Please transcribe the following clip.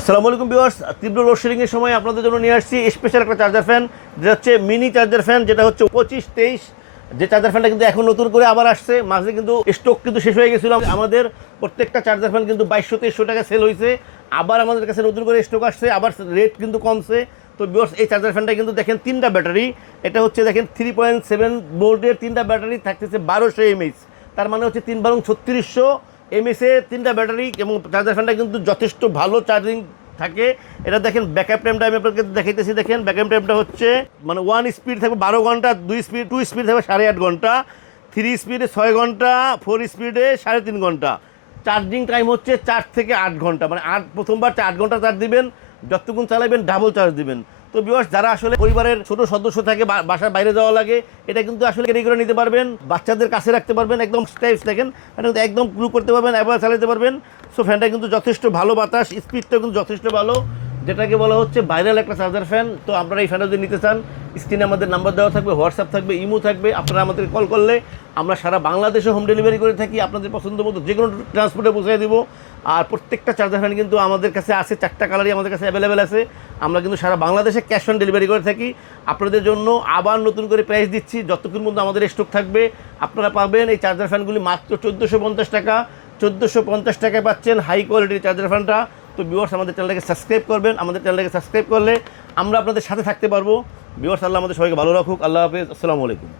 আসসালামু আলাইকুম ভিউয়ার্স, তীব্র লোডশেডিংয়ের সময় আপনাদের জন্য নিয়ে আসছি স্পেশাল একটা চার্জার ফ্যান, যেটা হচ্ছে মিনি চার্জার ফ্যান, যেটা হচ্ছে 25-23। যে চার্জার ফ্যানটা কিন্তু এখন নতুন করে আবার আসছে, মাঝে কিন্তু স্টক কিন্তু শেষ হয়ে গেছিলো। আমাদের প্রত্যেকটা চার্জার ফ্যান কিন্তু 2200-2300 টাকা সেল হয়েছে, আবার আমাদের কাছে নতুন করে স্টক আসছে, আবার রেট কিন্তু কমছে। তো ভিউয়ার্স, এই চার্জার ফ্যানটা কিন্তু দেখেন 3টা ব্যাটারি, এটা হচ্ছে দেখেন 3.7 ভোল্টের 3টা ব্যাটারি থাকতেছে 1200 mAh, তার মানে হচ্ছে 3 বারং 3600 mAh 3টা ব্যাটারি। এবং চার্জার ফ্যানটা কিন্তু যথেষ্ট ভালো চার্জিং থাকে। এটা দেখেন ব্যাকআপ টাইমটা আমি আপনাকে দেখাইতেছি। দেখেন ব্যাকআপ টাইমটা হচ্ছে মানে 1 স্পিড থাকবে 12 ঘন্টা, 2 স্পিড থাকবে 8.5 ঘন্টা, 3 স্পিডে 6 ঘন্টা, 4 স্পিডে 3.5 ঘন্টা। চার্জিং টাইম হচ্ছে 4 থেকে 8 ঘন্টা, মানে প্রথমবার 8 ঘন্টা চার্জ দিবেন, যতক্ষণ চালাবেন ডাবল চার্জ দিবেন। তো ভিউয়ার্স, যারা আসলে পরিবারের ছোট সদস্য থাকে, বাসার বাইরে যাওয়া লাগে, এটা কিন্তু আসলে ক্যারি করে নিতে পারবেন, বাচ্চাদের কাছে রাখতে পারবেন, একদম স্টাইলস দেখেন, এটা কিন্তু একদম গ্লু করতে পারবেন, একবার চালাতে পারবেন। সো ফ্যানটা কিন্তু যথেষ্ট ভালো, বাতাস স্পিডটাও কিন্তু যথেষ্ট ভালো, যেটাকে বলা হচ্ছে ভাইরাল একটা চার্জার ফ্যান। তো আপনারা এই ফ্যানটা যদি নিতে চান, স্ক্রিনে আমাদের নাম্বার দেওয়া থাকবে, হোয়াটসঅ্যাপ থাকবে, ইমো থাকবে, আপনারা আমাদের কল করলে আমরা সারা বাংলাদেশে হোম ডেলিভারি করে থাকি, আপনাদের পছন্দ মতো যে কোনো ট্রান্সপোর্টে পৌঁছে দেবো। আর প্রত্যেকটা চার্জার ফ্যান কিন্তু আমাদের কাছে আছে, 4টা কালারই আমাদের কাছে অ্যাভেলেবেল আছে। আমরা কিন্তু সারা বাংলাদেশে ক্যাশ অন ডেলিভারি করে থাকি। আপনাদের জন্য আবার নতুন করে প্রাইস দিচ্ছি, যতক্ষণ পর্যন্ত আমাদের স্টক থাকবে আপনারা পাবেন এই চার্জার ফ্যানগুলি মাত্র 1450 টাকা। 1450 টাকায় পাচ্ছেন হাই কোয়ালিটির চার্জার ফ্যানটা। তো ভিউয়ার্স, আমাদের চ্যানেলটাকে সাবস্ক্রাইব করবেন, আমাদের চ্যানেলটাকে সাবস্ক্রাইব করলে আমরা আপনাদের সাথে থাকতে পারবো। ভিউয়ার্স, আল্লাহ আমাদের সবাইকে ভালো রাখুক। আল্লাহ হাফেজ, আসসালামু আলাইকুম।